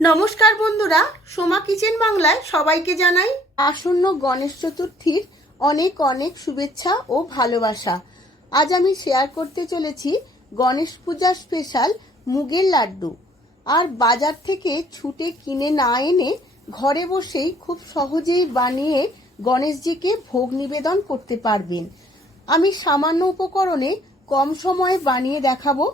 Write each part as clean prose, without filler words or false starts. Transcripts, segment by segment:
নমস্কার বন্ধুরা, সোমা কিচেন বাংলায় সবাইকে জানাই আসন্ন গণেশ চতুর্থীর অনেক অনেক শুভেচ্ছা ও ভালোবাসা। আজ আমি শেয়ার করতে চলেছি গণেশ পূজা স্পেশাল মুগের লাড্ডু। আর বাজার থেকে ছুটে কিনে না এনে ঘরে বসেই খুব সহজেই বানিয়ে গণেশজিকে ভোগ নিবেদন করতে পারবেন। আমি সামান্য উপকরণে কম সময়ে বানিয়ে দেখাবো,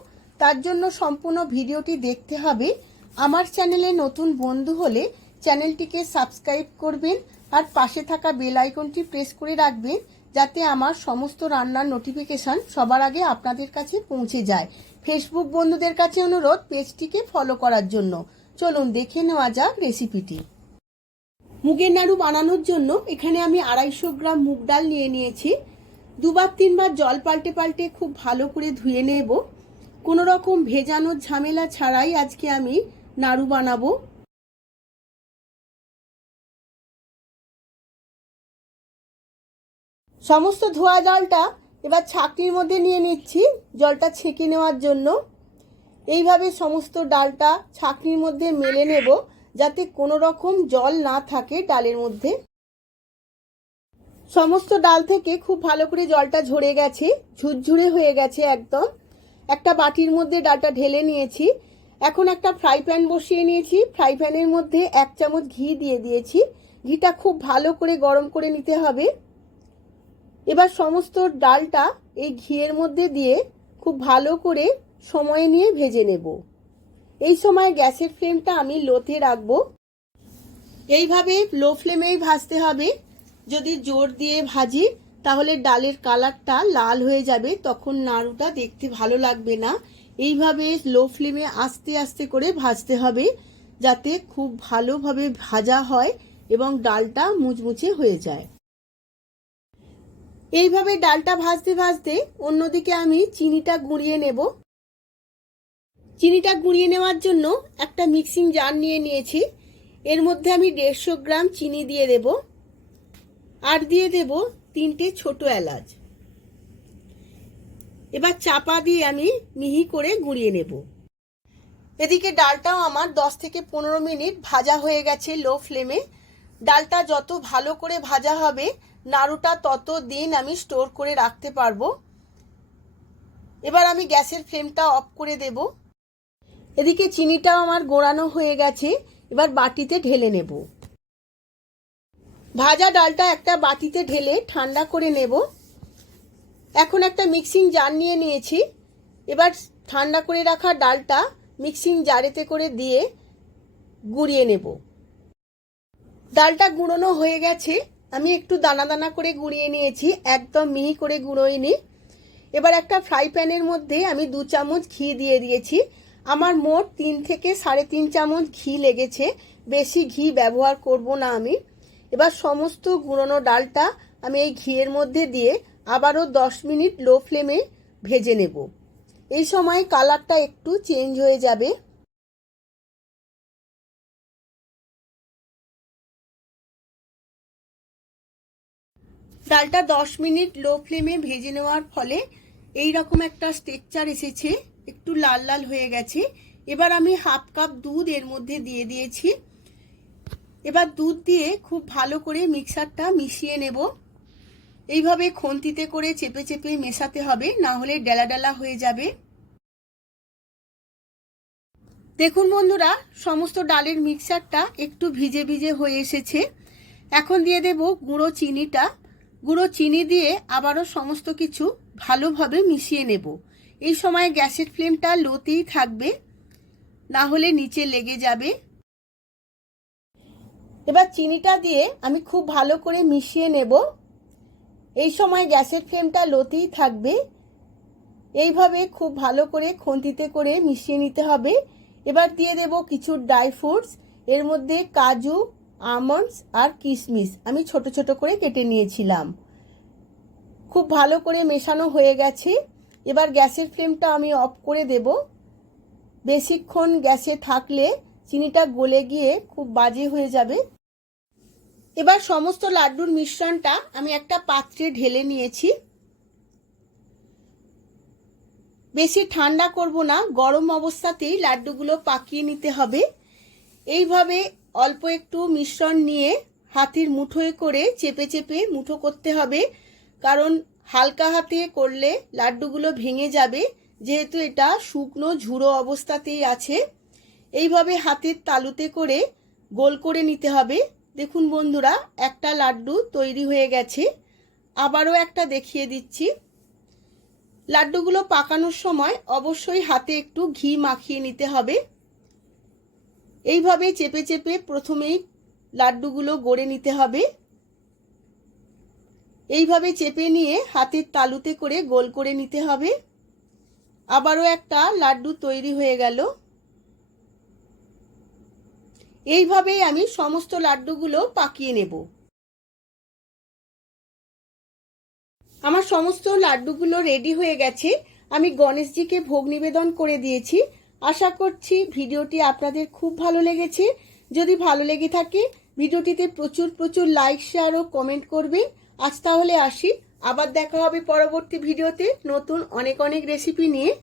তার জন্য সম্পূর্ণ ভিডিওটি দেখতে হবে। আমার চ্যানেলে নতুন বন্ধু হলে চ্যানেলটিকে সাবস্ক্রাইব করবেন আর পাশে থাকা বেল আইকনটি প্রেস করে রাখবেন, যাতে আমার সমস্ত রান্নার নোটিফিকেশন সবার আগে আপনাদের কাছে পৌঁছে যায়। ফেসবুক বন্ধুদের কাছে অনুরোধ পেজটিকে ফলো করার জন্য। চলুন দেখে নেওয়া যাক রেসিপিটি। মুগের নাড়ু বানানোর জন্য এখানে আমি 250 গ্রাম মুগ ডাল নিয়ে নিয়েছি। দুবার তিনবার জল পাল্টে পাল্টে খুব ভালো করে ধুয়ে নেব। কোনো রকম ভেজানোর ঝামেলা ছাড়াই আজকে আমি নাড়ু বানাবো। সমস্ত ধোয়া জলটা এবার ছাঁকনির মধ্যে নিয়ে নিচ্ছি জলটা ছেঁকে নেওয়ার জন্য। এইভাবে সমস্ত ডালটা ছাঁকনির মধ্যে মেলে নেব, যাতে কোনো রকম জল না থাকে ডালের মধ্যে। সমস্ত ডাল থেকে খুব ভালো করে জলটা ঝরে গেছে, ঝুরঝুরে হয়ে গেছে একদম। একটা বাটির মধ্যে ডালটা ঢেলে নিয়েছি। এখন একটা ফ্রাই প্যান বসিয়ে নিয়েছি। ফ্রাই প্যানের মধ্যে 1 চামচ ঘি দিয়ে দিয়েছি। ঘিটা খুব ভালো করে গরম করে নিতে হবে। এবার সমস্ত ডালটা এই ঘিয়ের মধ্যে দিয়ে খুব ভালো করে সময় নিয়ে ভেজে নেব। এই সময় গ্যাসের ফ্লেমটা আমি লোতে রাখবো। এইভাবে লো ফ্লেমেই ভাজতে হবে। যদি জোর দিয়ে ভাজি তাহলে ডালের কালারটা লাল হয়ে যাবে, তখন নাড়ুটা দেখতে ভালো লাগবে না। এইভাবে লো ফ্লেমে আস্তে আস্তে করে ভাজতে হবে, যাতে খুব ভালোভাবে ভাজা হয় এবং ডালটা মুচমুচে হয়ে যায়। এইভাবে ডালটা ভাজতে ভাজতে অন্যদিকে আমি চিনিটা গুঁড়িয়ে নেব। চিনিটা গুঁড়িয়ে নেওয়ার জন্য একটা মিক্সিং জার নিয়ে নিয়েছি। এর মধ্যে আমি 150 গ্রাম চিনি দিয়ে দেব, আর দিয়ে দেব 3টে ছোট এলাচ। এবার চাপা দিয়ে আমি মিহি করে গুঁড়িয়ে নেব। এদিকে ডালটাও আমার 10 থেকে 15 মিনিট ভাজা হয়ে গেছে লো ফ্লেমে। ডালটা যত ভালো করে ভাজা হবে নাড়ুটা তত দিন আমি স্টোর করে রাখতে পারবো। এবার আমি গ্যাসের ফ্লেমটা অফ করে দেব। এদিকে চিনিটাও আমার গোড়ানো হয়ে গেছে। এবার বাটিতে ঢেলে নেব। ভাজা ডালটা একটা বাটিতে ঢেলে ঠান্ডা করে নেব। এখন একটা মিক্সিং জার নিয়ে নিয়েছি। এবার ঠান্ডা করে রাখা ডালটা মিক্সিং জারেতে করে দিয়ে গুঁড়িয়ে নেব। ডালটা গুঁড়োনো হয়ে গেছে। আমি একটু দানা দানা করে গুঁড়িয়ে নিয়েছি, একদম মিহি করে গুঁড়োইনি। এবার একটা ফ্রাই প্যানের মধ্যে আমি 2 চামচ ঘি দিয়ে দিয়েছি। আমার মোট 3 থেকে 3.5 চামচ ঘি লেগেছে, বেশি ঘি ব্যবহার করব না আমি। এবার সমস্ত গুঁড়োনো ডালটা আমি এই ঘিয়ের মধ্যে দিয়ে আবারও 10 মিনিট লো ফ্লেমে ভেজে নেব। এই সময় কালারটা একটু চেঞ্জ হয়ে যাবে। ডালটা 10 মিনিট লো ফ্লেমে ভেজে নেওয়ার ফলে এই রকম একটা টেক্সচার এসেছে, একটু লাল লাল হয়ে গেছে। এবার আমি 1/2 কাপ দুধ এর মধ্যে দিয়ে দিয়েছি। এবার দুধ দিয়ে খুব ভালো করে মিক্সারটা মিশিয়ে নেব। এইভাবে খুন্তিতে করে চেপে চেপে মেশাতে হবে, না হলে ডেলা ডেলা হয়ে যাবে। দেখুন বন্ধুরা, সমস্ত ডালের মিক্সারটা একটু ভিজে ভিজে হয়ে এসেছে। এখন দিয়ে দেব গুঁড়ো চিনিটা। গুঁড়ো চিনি দিয়ে আবারও সমস্ত কিছু ভালোভাবে মিশিয়ে নেব। এই সময় গ্যাসের ফ্লেমটা লোতেই থাকবে, না হলে নিচে লেগে যাবে। এবার চিনিটা দিয়ে আমি খুব ভালো করে মিশিয়ে নেব। এই সময় গ্যাসের ফ্লেমটা লোতেই থাকবে। এইভাবে খুব ভালো করে খুন্তিতে করে মিশিয়ে নিতে হবে। এবার দিয়ে দেব কিছু ড্রাই ফ্রুটস। এর মধ্যে কাজু, আমন্ডস আর কিশমিশ আমি ছোট ছোট করে কেটে নিয়েছিলাম। খুব ভালো করে মেশানো হয়ে গেছে। এবার গ্যাসের ফ্লেমটা আমি অফ করে দেব। বেশিক্ষণ গ্যাসে থাকলে চিনিটা গলে গিয়ে খুব বাজে হয়ে যাবে। এবার সমস্ত লাড্ডুর মিশ্রণটা আমি একটা পাত্রে ঢেলে নিয়েছি। বেশি ঠান্ডা করব না, গরম অবস্থাতেই লাড্ডুগুলো পাকিয়ে নিতে হবে। এইভাবে অল্প একটু মিশ্রণ নিয়ে হাতের মুঠোয় করে চেপে চেপে মুঠো করতে হবে, কারণ হালকা হাতে করলে লাড্ডুগুলো ভেঙে যাবে, যেহেতু এটা শুকনো ঝুড়ো অবস্থাতেই আছে। এইভাবে হাতের তালুতে করে গোল করে নিতে হবে। দেখুন বন্ধুরা, একটা লাড্ডু তৈরি হয়ে গেছে। আবারও একটা দেখিয়ে দিচ্ছি। লাড্ডুগুলো পাকানোর সময় অবশ্যই হাতে একটু ঘি মাখিয়ে নিতে হবে। এইভাবে চেপে চেপে প্রথমেই লাড্ডুগুলো গড়ে নিতে হবে। এইভাবে চেপে নিয়ে হাতের তালুতে করে গোল করে নিতে হবে। আবারও একটা লাড্ডু তৈরি হয়ে গেল। এইভাবেই আমি সমস্ত লাড্ডুগুলো পাকিয়ে নেব। আমার সমস্ত লাড্ডুগুলো রেডি হয়ে গেছে। আমি গণেশজিকে ভোগ নিবেদন করে দিয়েছি। আশা করছি ভিডিওটি আপনাদের খুব ভালো লেগেছে। যদি ভালো লেগে থাকে ভিডিওটিতে প্রচুর প্রচুর লাইক, শেয়ার ও কমেন্ট করবেন। আজ তাহলে আসি, আবার দেখা হবে পরবর্তী ভিডিওতে নতুন অনেক অনেক রেসিপি নিয়ে।